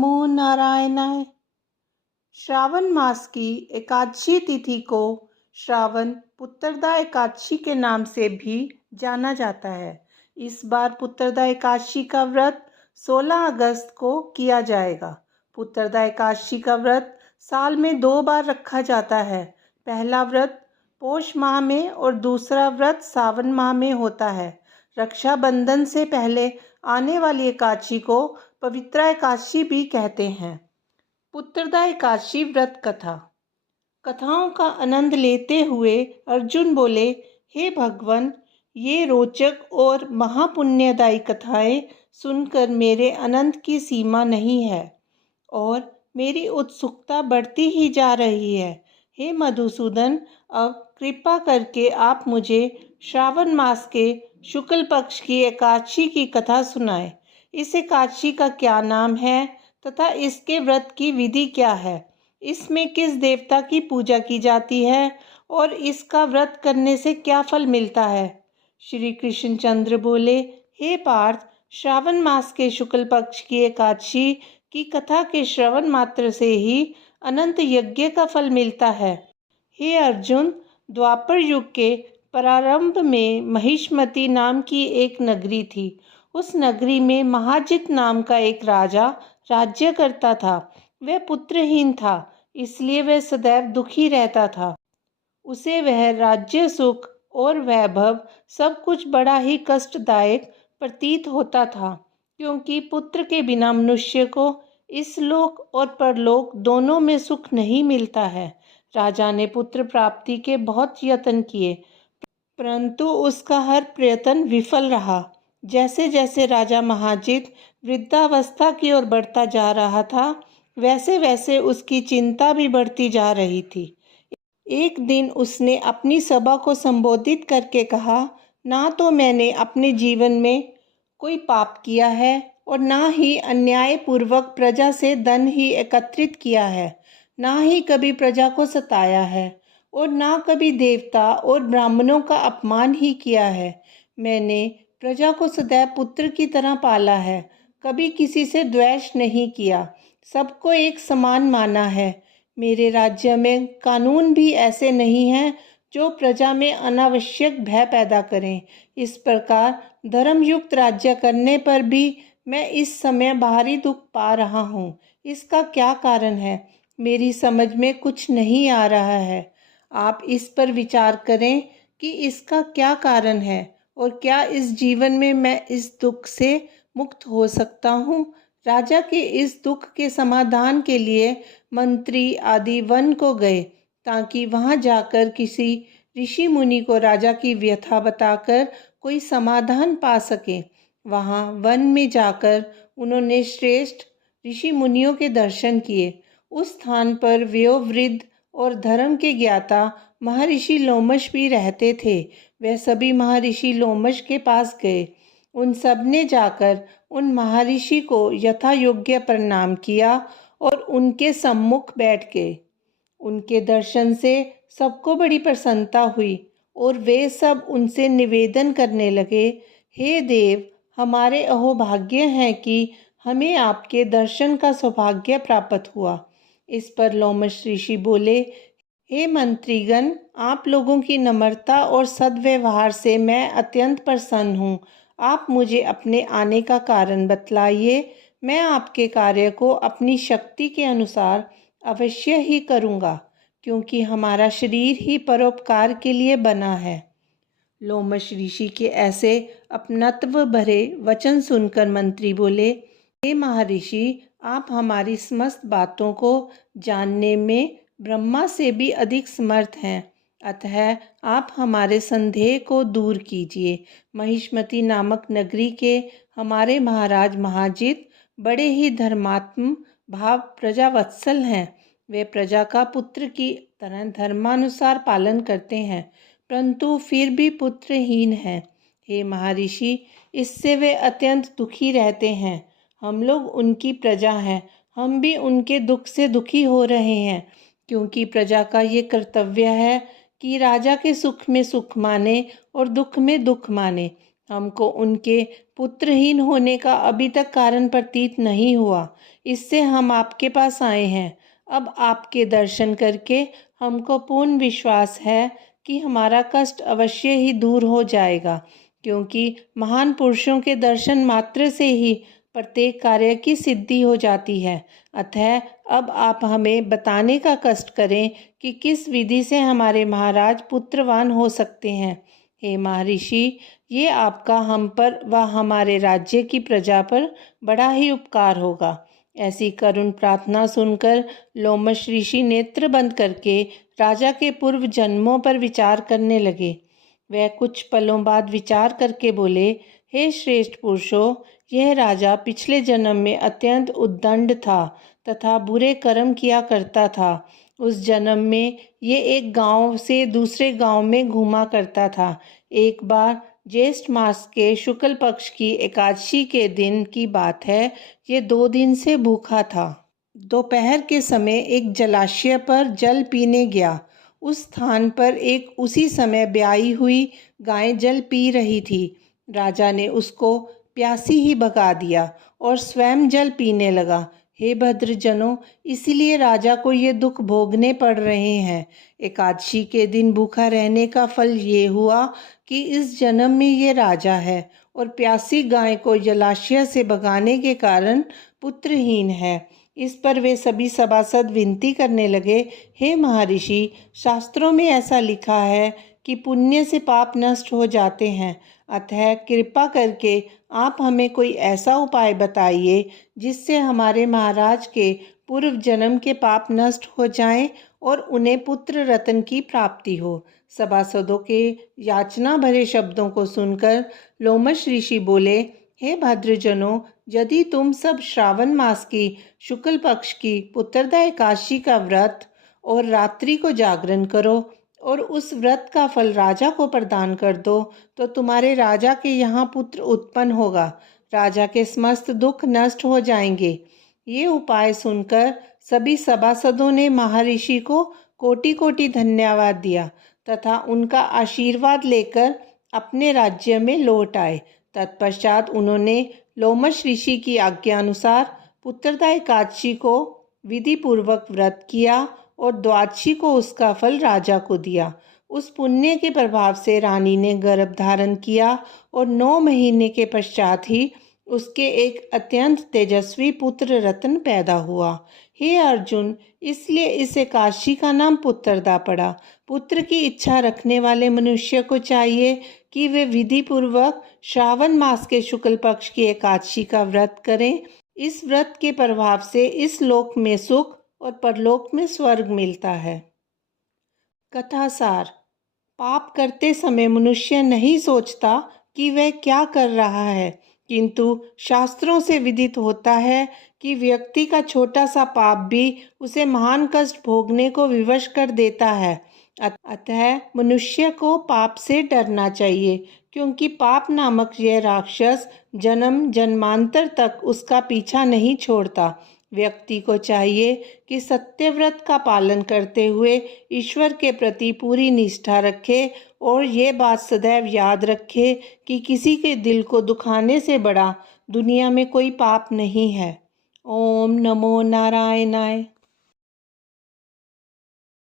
नमो नारायणाय। श्रावण मास की एकादशी तिथि को श्रावण पुत्रदा एकादशी के नाम से भी जाना जाता है। इस बार पुत्रदा एकादशी का व्रत 16 अगस्त को किया जाएगा। पुत्रदा एकादशी का व्रत साल में 2 बार रखा जाता है। पहला व्रत पौष माह में और दूसरा व्रत सावन माह में होता है। रक्षाबंधन से पहले आने वाली एकादशी को पवित्रा एकादशी भी कहते हैं। पुत्रदा एकादशी व्रत कथा। कथाओं का आनंद लेते हुए अर्जुन बोले, हे भगवान, ये रोचक और महापुण्यदायी कथाएं सुनकर मेरे आनंद की सीमा नहीं है और मेरी उत्सुकता बढ़ती ही जा रही है। हे मधुसूदन, अब कृपा करके आप मुझे श्रावण मास के शुक्ल पक्ष की एकादशी की कथा सुनाएं। इस एकादशी का क्या नाम है तथा इसके व्रत की विधि क्या है? इसमें किस देवता की पूजा की जाती है और इसका व्रत करने से क्या फल मिलता है? श्री कृष्णचंद्र बोले, हे पार्थ, श्रावण मास के शुक्ल पक्ष की एकादशी की कथा के श्रवण मात्र से ही अनंत यज्ञ का फल मिलता है। हे अर्जुन, द्वापर युग के प्रारंभ में महिष्मति नाम की एक नगरी थी। उस नगरी में महाजित नाम का एक राजा राज्य करता था। वह पुत्रहीन था, इसलिए वह सदैव दुखी रहता था। उसे वह राज्य सुख और वैभव सब कुछ बड़ा ही कष्टदायक प्रतीत होता था, क्योंकि पुत्र के बिना मनुष्य को इस लोक और परलोक दोनों में सुख नहीं मिलता है। राजा ने पुत्र प्राप्ति के बहुत यत्न किए, परंतु उसका हर प्रयत्न विफल रहा। जैसे जैसे राजा महाजित वृद्धावस्था की ओर बढ़ता जा रहा था, वैसे वैसे उसकी चिंता भी बढ़ती जा रही थी। एक दिन उसने अपनी सभा को संबोधित करके कहा, ना तो मैंने अपने जीवन में कोई पाप किया है और ना ही अन्यायपूर्वक प्रजा से धन ही एकत्रित किया है, ना ही कभी प्रजा को सताया है और ना कभी देवता और ब्राह्मणों का अपमान ही किया है। मैंने प्रजा को सदैव पुत्र की तरह पाला है, कभी किसी से द्वेष नहीं किया, सबको एक समान माना है। मेरे राज्य में कानून भी ऐसे नहीं हैं जो प्रजा में अनावश्यक भय पैदा करें। इस प्रकार धर्मयुक्त राज्य करने पर भी मैं इस समय भारी दुख पा रहा हूँ। इसका क्या कारण है? मेरी समझ में कुछ नहीं आ रहा है। आप इस पर विचार करें कि इसका क्या कारण है और क्या इस जीवन में मैं इस दुख से मुक्त हो सकता हूँ। राजा के इस दुख के समाधान के लिए मंत्री आदि वन को गए, ताकि वहां जाकर किसी ऋषि मुनि को राजा की व्यथा बताकर कोई समाधान पा सके। वहां वन में जाकर उन्होंने श्रेष्ठ ऋषि मुनियों के दर्शन किए। उस स्थान पर वयोवृद्ध और धर्म के ज्ञाता महर्षि लोमश भी रहते थे। वह सभी महर्षि लोमश के पास गए। उन सब ने जाकर उन महर्षि को यथा योग्य प्रणाम किया और उनके सम्मुख बैठ गए। उनके दर्शन से सबको बड़ी प्रसन्नता हुई और वे सब उनसे निवेदन करने लगे, हे देव, हमारे अहोभाग्य हैं कि हमें आपके दर्शन का सौभाग्य प्राप्त हुआ। इस पर लोमश ऋषि बोले, हे मंत्रीगण, आप लोगों की नम्रता और सद्व्यवहार से मैं अत्यंत प्रसन्न हूँ। आप मुझे अपने आने का कारण बतलाइए। मैं आपके कार्य को अपनी शक्ति के अनुसार अवश्य ही करूँगा, क्योंकि हमारा शरीर ही परोपकार के लिए बना है। लोमश ऋषि के ऐसे अपनत्व भरे वचन सुनकर मंत्री बोले, हे महर्षि, आप हमारी समस्त बातों को जानने में ब्रह्मा से भी अधिक समर्थ हैं, अतः आप हमारे संदेह को दूर कीजिए। महिष्मति नामक नगरी के हमारे महाराज महाजित बड़े ही धर्मात्म भाव प्रजावत्सल हैं। वे प्रजा का पुत्र की तरह धर्मानुसार पालन करते हैं, परंतु फिर भी पुत्रहीन हैं। हे महर्षि, इससे वे अत्यंत दुखी रहते हैं। हम लोग उनकी प्रजा हैं, हम भी उनके दुख से दुखी हो रहे हैं, क्योंकि प्रजा का ये कर्तव्य है कि राजा के सुख में सुख माने और दुख में दुख माने। हमको उनके पुत्रहीन होने का अभी तक कारण प्रतीत नहीं हुआ, इससे हम आपके पास आए हैं। अब आपके दर्शन करके हमको पूर्ण विश्वास है कि हमारा कष्ट अवश्य ही दूर हो जाएगा, क्योंकि महान पुरुषों के दर्शन मात्र से ही प्रत्येक कार्य की सिद्धि हो जाती है। अतः अब आप हमें बताने का कष्ट करें कि किस विधि से हमारे महाराज पुत्रवान हो सकते हैं। हे महर्षि, ये आपका हम पर व हमारे राज्य की प्रजा पर बड़ा ही उपकार होगा। ऐसी करुण प्रार्थना सुनकर लोमश ऋषि नेत्र बंद करके राजा के पूर्व जन्मों पर विचार करने लगे। वह कुछ पलों बाद विचार करके बोले, हे श्रेष्ठ पुरुषों, यह राजा पिछले जन्म में अत्यंत उद्दंड था तथा बुरे कर्म किया करता था। उस जन्म में ये एक गांव से दूसरे गांव में घूमा करता था। एक बार ज्येष्ठ मास के शुक्ल पक्ष की एकादशी के दिन की बात है। ये 2 दिन से भूखा था। दोपहर के समय एक जलाशय पर जल पीने गया। उस स्थान पर एक उसी समय ब्याई हुई गाय जल पी रही थी। राजा ने उसको प्यासी ही भगा दिया और स्वयं जल पीने लगा। हे भद्रजनों, इसीलिए राजा को ये दुख भोगने पड़ रहे हैं। एकादशी के दिन भूखा रहने का फल ये हुआ कि इस जन्म में ये राजा है और प्यासी गाय को जलाशय से भगाने के कारण पुत्रहीन है। इस पर वे सभी सभासद विनती करने लगे, हे महर्षि, शास्त्रों में ऐसा लिखा है कि पुण्य से पाप नष्ट हो जाते हैं। अतः कृपा करके आप हमें कोई ऐसा उपाय बताइए जिससे हमारे महाराज के पूर्व जन्म के पाप नष्ट हो जाएं और उन्हें पुत्र रत्न की प्राप्ति हो। सभासदों के याचना भरे शब्दों को सुनकर लोमश ऋषि बोले, हे भद्रजनों, यदि तुम सब श्रावण मास की शुक्ल पक्ष की पुत्रदा एकादशी का व्रत और रात्रि को जागरण करो और उस व्रत का फल राजा को प्रदान कर दो, तो तुम्हारे राजा के यहाँ पुत्र उत्पन्न होगा। राजा के समस्त दुख नष्ट हो जाएंगे। ये उपाय सुनकर सभी सभासदों ने महर्षि को कोटि कोटि धन्यवाद दिया तथा उनका आशीर्वाद लेकर अपने राज्य में लौट आए। तत्पश्चात उन्होंने लोमश ऋषि की आज्ञा अनुसार पुत्रदा एकादशी को विधि पूर्वक व्रत किया और द्वादशी को उसका फल राजा को दिया। उस पुण्य के प्रभाव से रानी ने गर्भ धारण किया और 9 महीने के पश्चात ही उसके एक अत्यंत तेजस्वी पुत्र रत्न पैदा हुआ। हे अर्जुन, इसलिए इस एकादशी का नाम पुत्रदा पड़ा। पुत्र की इच्छा रखने वाले मनुष्य को चाहिए कि वे विधि पूर्वक श्रावण मास के शुक्ल पक्ष की एकादशी का व्रत करें। इस व्रत के प्रभाव से इस लोक में सुख और परलोक में स्वर्ग मिलता है। कथासार। पाप करते समय मनुष्य नहीं सोचता कि वह क्या कर रहा है, किंतु शास्त्रों से विदित होता है कि व्यक्ति का छोटा सा पाप भी उसे महान कष्ट भोगने को विवश कर देता है। अतः मनुष्य को पाप से डरना चाहिए, क्योंकि पाप नामक यह राक्षस जन्म जन्मांतर तक उसका पीछा नहीं छोड़ता। व्यक्ति को चाहिए कि सत्यव्रत का पालन करते हुए ईश्वर के प्रति पूरी निष्ठा रखे और ये बात सदैव याद रखे कि किसी के दिल को दुखाने से बड़ा दुनिया में कोई पाप नहीं है। ओम नमो नारायणाय।